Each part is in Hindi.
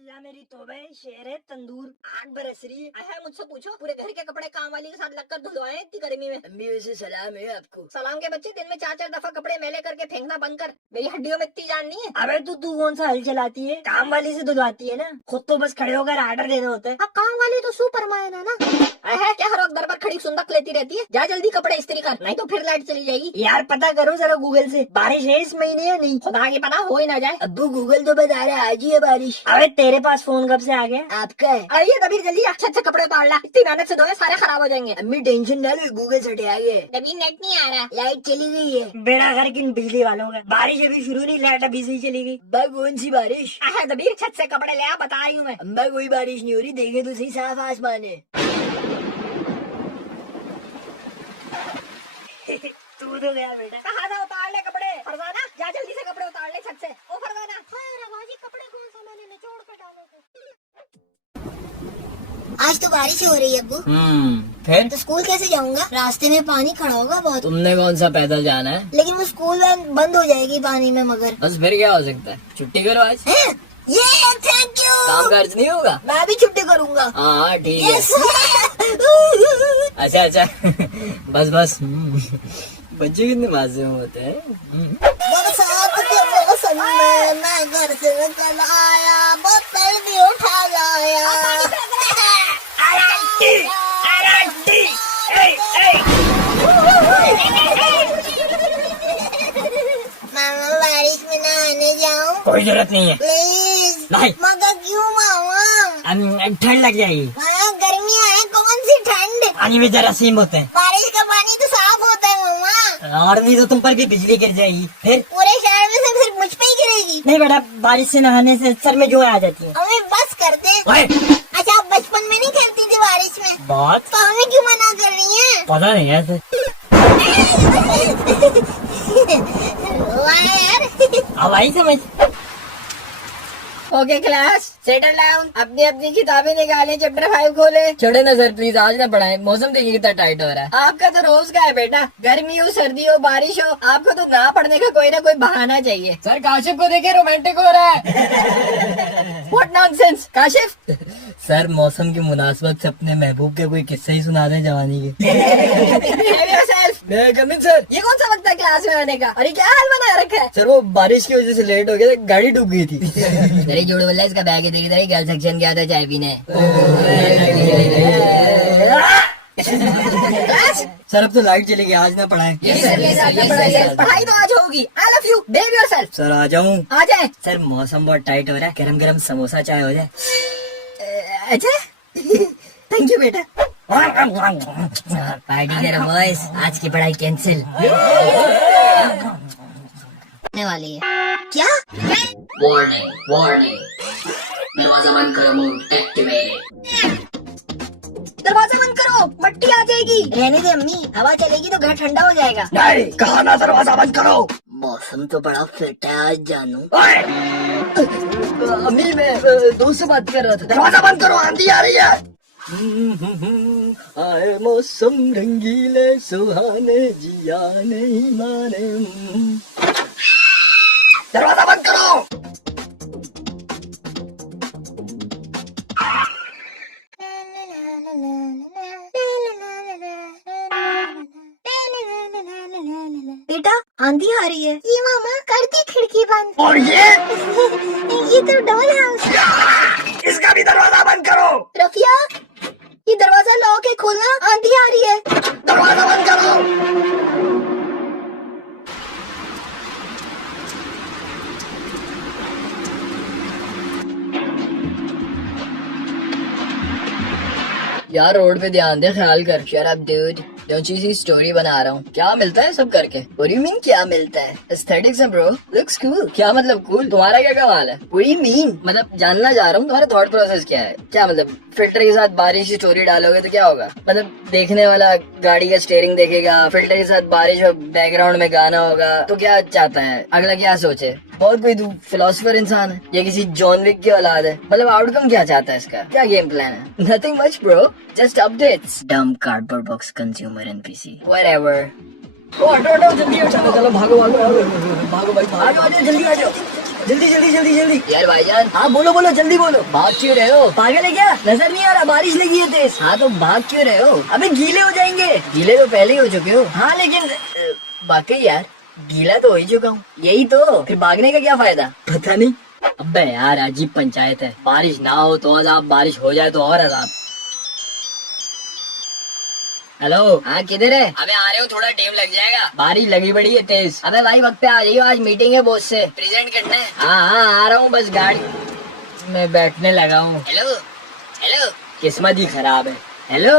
अल्लाह मेरी तौबा है, शेर है तंदूर, आग बरस रही है। मुझसे पूछो, पूरे घर के कपड़े काम वाली के साथ लगकर धुलवाए इतनी गर्मी में। अम्मी वैसे सलाम है आपको। सलाम के बच्चे, दिन में 4-4 दफा कपड़े मैले करके फेंकना बंद कर, मेरी हड्डियों में इतनी जान नहीं है। अबे तू कौन सा हल चलाती है? काम वाली से धुलवाती है ना, खुद तो बस खड़े होकर आर्डर देना होता है। अब काम वाली तो सुपरमैन है ना। है क्या हर वक्त दर पर खड़ी सुंदक लेती रहती है? जा जल्दी कपड़े इस्त्री कर, नहीं तो फिर लाइट चली जाएगी। यार पता करो जरा गूगल से, बारिश है इस महीने या नहीं? खुदा की पता हो ही ना जाए। अब्बू गूगल तो बता रहा है आज ही है बारिश। अबे तेरे पास फोन कब से आ गया? आपका है। अरे दबीर जल्दी अच्छे अच्छे कपड़े उतार ला, इतनी मेहनत से धोए सारे खराब हो जाएंगे। अम्मी टेंशन ना लो, गूगल से आ गया। दबीर नेट नहीं आ रहा, लाइट चली गई है। बेड़ा घर किन बिजली वालों का, बारिश अभी शुरू नहीं, लाइट अभी से ही चली गई। अब्बा कौन सी बारिश? दबीर छत से कपड़े ले आ, बता रही हूँ मैं। अम्बा कोई बारिश नहीं हो रही, देखे तो सही साफ आसमान है। तू तो गया बेटा। कहा था उतार ले कपड़े। फरजाना जा जल्दी से कपड़े उतार ले छत से। ओ फरजाना, रवाजी कपड़े कौन सा मैंने निचोड़ कर डाले थे। आज तो बारिश हो रही है अब्बू। फिर तो स्कूल कैसे जाऊंगा? रास्ते में पानी खड़ा होगा बहुत। तुमने कौन सा पैदल जाना है? लेकिन वो स्कूल वैन बंद हो जाएगी पानी में मगर। बस फिर क्या हो सकता है, छुट्टी करो आज। हैं? ये थैंक यू। काम काज नहीं होगा? मैं भी छुट्टी करूंगा। हाँ ठीक है। यस। अच्छा बस बच्चे कितने मासूम होते हैं। बरसात के मौसम में मैं घर से निकल आया, बोतल भी उठा लाया। मामा बारिश में नहाने जाऊं? कोई जरूरत नहीं है। प्लीज। नहीं। मगर क्यों मामा? ठंड लग जाएगी। वहाँ गर्मियाँ हैं, कौन सी ठंड? पानी में जरासीम होते हैं। बारिश का पानी तो साफ होता है मामा। और नहीं तो तुम पर भी बिजली गिर जाएगी। फिर पूरे शहर में से फिर मुझ पे ही गिरेगी। नहीं बेटा, बारिश से नहाने से सर में जो आ जाती है। हमें बस करते। ओए, अच्छा आप बचपन में नहीं खेलती थी बारिश में? बहुत। तो हमें क्यों मना कर रही हैं? पता नहीं है वाह यार। अब आई समझ। ओके क्लास, सेटल डाउन, अपनी अपनी किताबें निकालें, चैप्टर 5 खोले। छोड़े ना सर प्लीज, आज ना पढ़ाए, मौसम देखिए कितना टाइट हो रहा है। आपका तो रोज का है बेटा, गर्मी हो सर्दी हो बारिश हो, आपको तो ना पढ़ने का कोई ना कोई बहाना चाहिए। सर काशिफ को देखे रोमांटिक हो रहा है। What nonsense Kashif. सर मौसम की मुनासिबत से अपने महबूब के कोई किस्से ही सुना दे जवानी के। सर ये कौन सा वक्त है क्लास में आने का? अरे क्या हाल बना रखा है? सर वो बारिश की वजह से लेट हो गया था, गाड़ी डूब गई थी। अरे जोड़ बोला इसका बैग है, देखिए गर्ल सेक्शन गया था चाय पीने। सर अब तो लाइट चलेगी, आज ना पढ़ाएं। पढ़ाई तो आज होगी। I love you, behave yourself. Sir आ जाऊं? आ जाए। सर मौसम बहुत टाइट हो रहा है, गरम गरम समोसा चाय हो जाए। अच्छा थैंक यू बेटा। पार्टी करो बॉयज, आज की पढ़ाई कैंसिल। वाली है क्या? वार्निंग दरवाजा बंद करो, मोड एक्टिवेटेड। दरवाजा बंद करो, मट्टी आ जाएगी। रहने दे अम्मी, हवा चलेगी तो घर ठंडा हो जाएगा। नहीं कहा ना दरवाजा बंद करो। मौसम तो बड़ा फिट है आज जानू। अम्मी मैं दोस्त से बात कर रहा था। दरवाजा बंद करो, आंधी आ रही है। आए मौसम रंगीले सुहाने, जिया नहीं माने। दरवाजा बंद करो। बेटा आंधी आ रही है। ये मामा कर दी खिड़की बंद। और ये तो डॉल हाउस। इसका भी दरवाजा बंद करो। रफिया ये दरवाजा लॉक है, खोलना, आंधी आ रही है। दरवाजा बंद करो। यार रोड पे ध्यान दे, ख्याल कर। शट अप डूड, ऊंची सी स्टोरी बना रहा हूँ। क्या मिलता है सब करके? What do you mean क्या मिलता है? एस्थेटिक्स है ब्रो, लुक्स कूल। क्या मतलब कूल? तुम्हारा क्या कमाल है? What do you mean? मतलब जानना चाह रहा हूँ तुम्हारा थॉट प्रोसेस क्या है। क्या मतलब फिल्टर के साथ बारिश की स्टोरी डालोगे तो क्या होगा? मतलब देखने वाला गाड़ी का स्टीयरिंग देखेगा, फिल्टर के साथ बारिश और बैकग्राउंड में गाना होगा, तो क्या चाहता है अगला, क्या सोचे? बहुत कोई तू फिलोसफर इंसान है या किसी जॉन विक की औलाद है? मतलब आउटकम क्या चाहता है इसका? क्या गेम प्लान है? Nothing much bro, just updates. Dumb cardboard box consumer NPC whatever. ओ हटो जल्दी चलो भागो भाई, आ जाओ जल्दी आ जाओ। जल्दी जल्दी जल्दी जल्दी। यार भाईजान, हाँ बोलो बोलो, जल्दी बोलो। भाग क्यों रहे हो? पागल है क्या? नजर नहीं आ रहा बारिश लगी है तेज? हाँ तो भाग क्यों रहे हो? अबे गीले हो जाएंगे। गीले तो पहले ही हो चुके हो। हाँ लेकिन वाकई यार गीला तो हो ही चुका हूँ। यही तो, फिर भागने का क्या फायदा? पता नहीं। अबे यार अजीब पंचायत है, बारिश ना हो तो अजाब, बारिश हो जाए तो और अजाब। हेलो, हाँ किधर है? अबे आ रहे हो, थोड़ा टाइम लग जाएगा, बारिश लगी बड़ी है तेज। अबे भाई वक्त पे आ जाइयो, आज मीटिंग है बॉस से, प्रेजेंट करना है। हाँ हाँ आ रहा हूँ, बस गाड़ी में बैठने लगा हूँ। हेलो हेलो, किस्मत ही खराब है। हेलो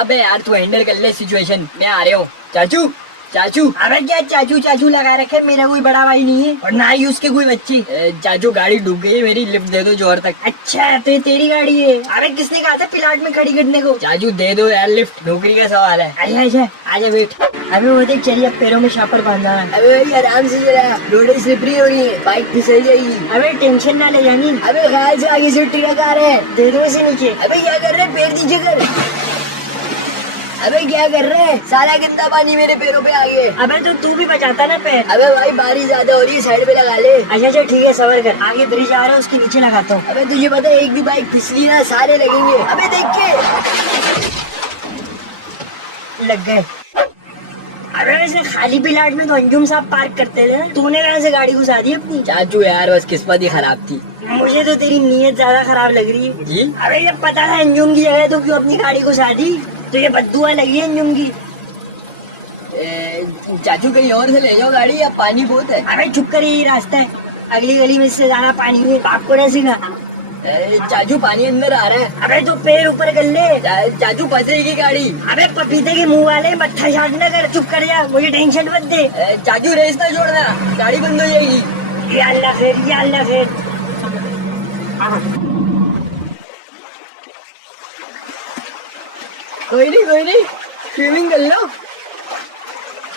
अबे यार तू हैंडल कर ले सिचुएशन, मैं आ रहा हूँ। चाचू चाचू। अबे क्या चाचू चाचू लगा रखे, मेरा कोई बड़ा भाई नहीं है और ना ही उसके कोई बच्ची। चाचू गाड़ी डूब गई है मेरी, लिफ्ट दे दो जोर तक। अच्छा तो ये तेरी गाड़ी है? अबे किसने कहा था प्लाट में खड़ी करने को? चाचू दे दो यार लिफ्ट, नौकरी का सवाल है। अच्छा अच्छा आजा वेट। अबे वो देख चलिए, अब पैरों में शापर बांधा है। अबे भाई आराम से चला, रोड स्लिपरी हो रही है, बाइक फिसल जाएगी। अबे टेंशन ना ले जानी। अबे ख्याल से आगे से ट्रक आ रहे हैं, दे दो इसे नीचे। अबे क्या कर रहे हैं, पैर नीचे कर। अबे क्या कर रहे हैं, सारा गंदा पानी मेरे पैरों पे आ गया। अबे तो तू भी बचाता ना पैर। अबे भाई बारिश ज्यादा हो रही है, साइड पे लगा ले। अच्छा अच्छा ठीक है, सबर कर, आगे ब्रिज आ रहा है उसके नीचे लगाता हूँ। अबे तुझे पता है एक भी बाइक फिसली ना सारे लगेंगे। अबे देख के लग गए। अरे वैसे खाली प्लाट में तो अंजुम साहब पार्क करते थे, तूने कहाँ से गाड़ी घुसा दी अपनी? चाचू यार बस किस्मत ही खराब थी। मुझे तो तेरी नीयत ज्यादा खराब लग रही है। जी अरे जब पता था अंजुम की जगह तो क्यों अपनी गाड़ी घुसा दी? तो ये बद्दुआ लगी है अंजुम की। चाचू कहीं और से ले जाओ गाड़ी, या पानी बहुत है। अरे चुप कर, यही रास्ता है, अगली गली में इससे ज्यादा पानी है, बाप को नहीं सिखा। चाचू पानी अंदर आ रहा है। अबे तो पैर ऊपर कर ले। चाचू फंसेगी गाड़ी। अबे पपीते के मुंह वाले, मत्था शाट न कर, चुप कर जा, मुझे टेंशन मत दे। चाचू रेस ना छोड़ना, गाड़ी बंद हो जाएगी। या अल्लाह खैर, या अल्लाह खैर। कोई नहीं, स्विमिंग कर लो।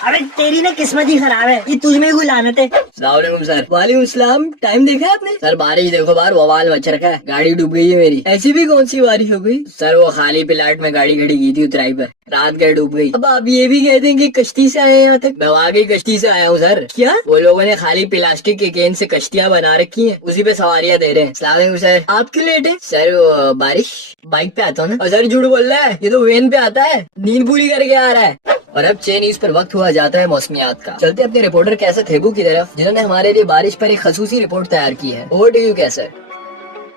अबे तेरी ना किस्मत ही खराब है, ये तुझ में कोई लानत है। अस्सलामुअलैकुम सर। वालेकुम सलाम। टाइम देखा आपने? सर बारिश देखो बाहर, बवाल मच रखा है, गाड़ी डूब गई है मेरी। ऐसी भी कौन सी बारिश हो गई? सर वो खाली प्लाट में गाड़ी खड़ी की थी उतराई पर, रात गए डूब गई। अब आप ये भी कहते हैं कि कश्ती से आए यहाँ तक? मैं वाकई कश्ती से आया हूँ सर। क्या? वो लोगों ने खाली प्लास्टिक के केन से कश्तियाँ बना रखी है, उसी पे सवारियाँ दे रहे हैं। अस्सलामुअलैकुम सर। आप क्यों लेट है? सर वो बारिश, बाइक पे आता हूँ ना। और सर झूठ बोल रहा है, ये तो वेन पे आता है, नींद पूरी करके आ रहा है। और अब न्यूज पर वक्त हुआ जाता है मौसमियात का। चलते अपने रिपोर्टर कैसर थेबू की तरफ, जिन्होंने हमारे लिए बारिश पर एक खसूसी रिपोर्ट तैयार की है। ओवर टू यू कैसर।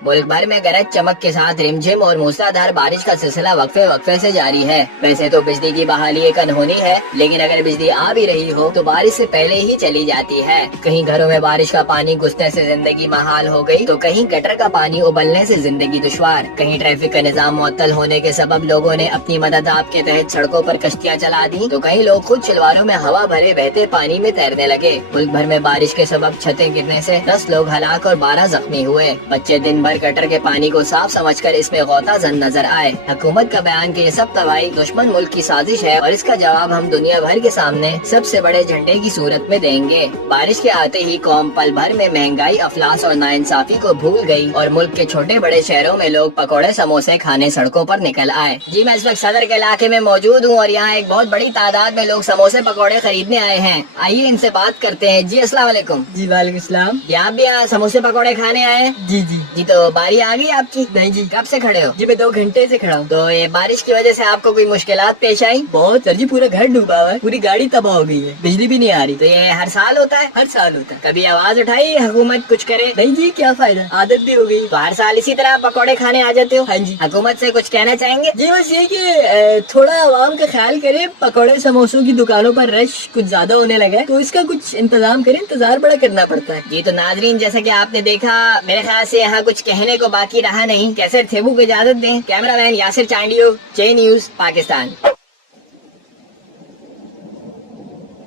मुल्क भर में गरज चमक के साथ रिमझिम और मूसलाधार बारिश का सिलसिला वक्फे वक्फे से जारी है। वैसे तो बिजली की बहाली एक अनहोनी है, लेकिन अगर बिजली आ भी रही हो तो बारिश से पहले ही चली जाती है। कहीं घरों में बारिश का पानी घुसने से जिंदगी महाल हो गई, तो कहीं गटर का पानी उबलने से जिंदगी दुश्वार। कहीं ट्रैफिक का निजाम मुअत्तल होने के सबब लोगों ने अपनी मदद आपके तहत सड़कों पर कश्तियाँ चला दी, तो कहीं लोग खुद चिलवारों में हवा भरे बहते पानी में तैरने लगे। मुल्क भर में बारिश के सबब छतें गिरने से 10 लोग हलाक और 12 जख्मी हुए। बच्चे दिन भर गटर के पानी को साफ समझकर इसमें गौता जन नजर आए। हुकूमत का बयान कि ये सब तबाही दुश्मन मुल्क की साजिश है और इसका जवाब हम दुनिया भर के सामने सबसे बड़े झंडे की सूरत में देंगे। बारिश के आते ही कौम पल भर में महंगाई, अफलास और नाइंसाफी को भूल गई और मुल्क के छोटे बड़े शहरों में लोग पकौड़े समोसे खाने सड़कों पर निकल आए। जी मैं इस वक्त सदर के इलाके में मौजूद हूँ और यहाँ एक बहुत बड़ी तादाद में लोग समोसे पकौड़े खरीदने आए हैं। आइए इनसे बात करते हैं। जी अस्सलाम वालेकुम। जी वालेकुम सलाम। जी आप भी यहाँ समोसे पकौड़े खाने आए? जी जी जी। तो बारी आ गई आपकी? नहीं जी। कब से खड़े हो? जी मैं 2 घंटे से खड़ा हूँ। तो ये बारिश की वजह से आपको कोई मुश्किलात पेश आई? बहुत सर जी, पूरा घर डूबा हुआ है, पूरी गाड़ी तबाह हो गई है, बिजली भी नहीं आ रही। तो ये हर साल होता है? हर साल होता है। कभी आवाज उठाई हुकूमत कुछ करे? नहीं जी, क्या फायदा, आदत भी हो गई। तो हर साल इसी तरह पकौड़े खाने आ जाते हो? हाँ जी। हुकूमत से कुछ कहना चाहेंगे? जी बस ये कि थोड़ा आवाम का ख्याल करे, पकौड़े समोसों की दुकानों पर रश कुछ ज्यादा होने लगा है, तो इसका कुछ इंतजाम करें, इंतजार बड़ा करना पड़ता है। जी तो नाजरीन, जैसा कि आपने देखा, मेरे ख्याल से यहाँ कुछ कहने को बाकी रहा नहीं। कैसर थेबू को इजाजत दें। कैमरामैन यासिर चांडियो, जे न्यूज पाकिस्तान।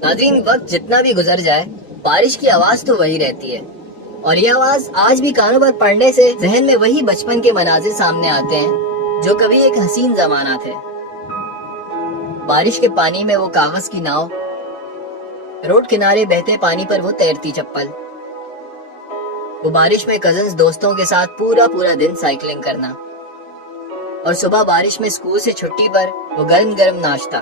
नाज़रीन, वक्त जितना भी गुजर जाए, बारिश की आवाज तो वही रहती है और ये आवाज आज भी कानों पर पड़ने से जहन में वही बचपन के मनाजिर सामने आते हैं जो कभी एक हसीन जमाना थे। बारिश के पानी में वो कागज की नाव, रोड किनारे बहते पानी पर वो तैरती चप्पल, वो बारिश में कजन्स दोस्तों के साथ पूरा पूरा दिन साइकिलिंग करना और सुबह बारिश में स्कूल से छुट्टी पर वो गर्म गर्म नाश्ता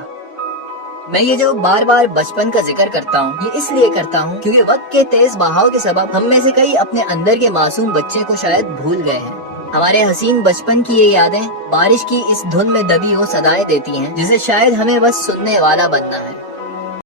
मैं ये जो बार बार बचपन का जिक्र करता हूँ, ये इसलिए करता हूँ क्योंकि वक्त के तेज बहाव के सबब हम में से कई अपने अंदर के मासूम बच्चे को शायद भूल गए हैं। हमारे हसीन बचपन की ये यादें बारिश की इस धुन में दबी वो सदाएं देती हैं, जिसे शायद हमें बस सुनने वाला बनना है।